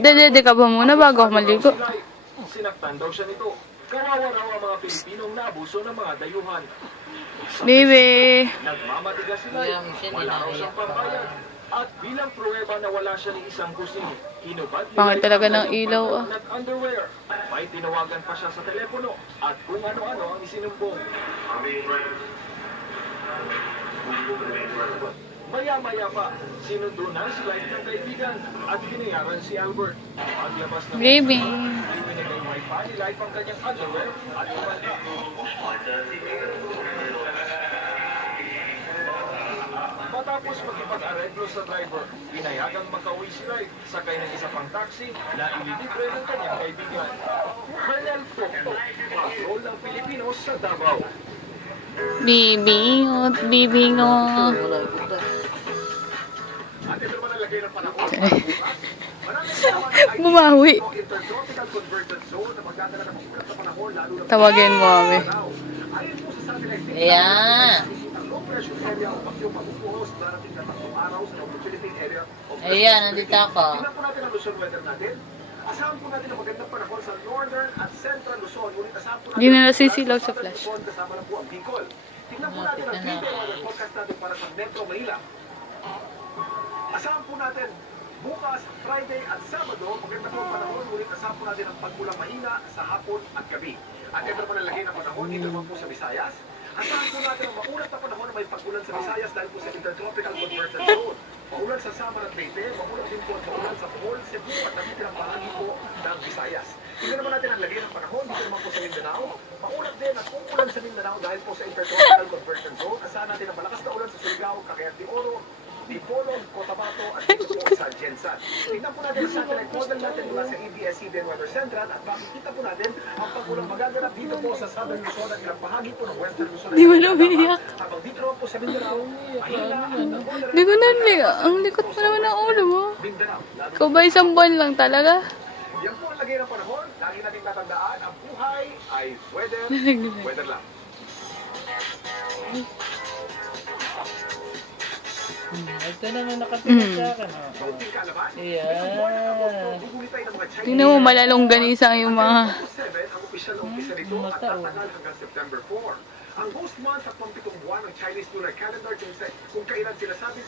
Dede ka ba muna bago ako maligo? Sinaktan daw siya nito. Kawawa raw ang mga Pilipinong naabuso ng mga dayuhan. Baby! Nagmamatigas sila. Wala raw siyang pambayad. At bilang pruweba na wala siya ni isang kusing, hinubad Pangit talaga ng ilaw, ah. at underwear. May tinawagan pa siya sa telepono at kung ano-ano ang isinumbong. Maya-maya pa, sinundo na si Life ng kaibigan at binayaran si Albert. Paglabas ng Baby! ibinigay wifi ni Life ang kanyang underwear at kumanda. Matapos makipag-areglo sa driver, pinayagang makauwi si Life, sakay ng isa pang taxi na ililibre ng kanyang kaibigan. Colonel Tokto, patrol ng Pilipino sa Davao. Bibingot, bibingot. At ito naman ang lagay ng panahon. Bumawi. Intertropical convergence zone na magdadala ng magulat na panahon, lalo na Tawagin mo, mami. ayon po sa satellite data, Ayan. ang operation area o bagyong mabubuhos darating na 3 araw sa opportunity area of Ayan, nandito ako. Tingnan po natin ang Luzon weather natin. Asahan po natin ang magandang panahon sa northern at central Luzon. Ngunit asahan po natin Hindi na nasisilaw sa flash. Luzon kasama na po ang Bicol. Tingnan po natin ang video weather forecast natin para sa Metro Manila. Asahan po natin bukas, Friday at Sabado, maganda po ang panahon, ngunit asahan po natin ang pagkulang mahina sa hapon at gabi. At ito po nalagay ng panahon dito naman po sa Visayas. Asahan po natin ang maulat na panahon na may pagkulan sa Visayas dahil po sa intertropical convergence zone. Maulan sa Samar at Leyte, maulan din po at maulan sa Bohol, Cebu at natitirang bahagi po ng Visayas. Tingnan naman natin ang lagay ng panahon dito naman po sa Mindanao. Maulat din at umulan sa Mindanao dahil po sa intertropical convergence zone. Asahan natin ang malakas na ulan sa Surigao, Cagayan de Oro, Dipolong, Cotabato at dito po sa Jensan. Tingnan po natin ang satellite model natin mula sa ABS-CBN Weather Central at makikita po natin ang pag-ulang magaganap dito po sa Southern Luzon at ilang bahagi po ng Western Luzon. Di mo na umiyak. Habang dito naman po sa Mindanao, mahina Hindi ko na ang likot mo naman ang ulo mo. Mindanao. Ikaw ba isang buwan lang talaga? Yan po ang lagay ng panahon. Lagi nating tatandaan, ang buhay ay weather, weather lang. Ito naman nakatingin sa akin. Oh. Kaunting kaalaman. Ayan. Guguhitay ng mga Chinese. Tingnan mo, malalong ganisa yung mga... Ang opisyal na umpisa nito at tatagal hanggang September 4. Ang host month sa 7 buwan ng Chinese lunar calendar kung kailan sila sabi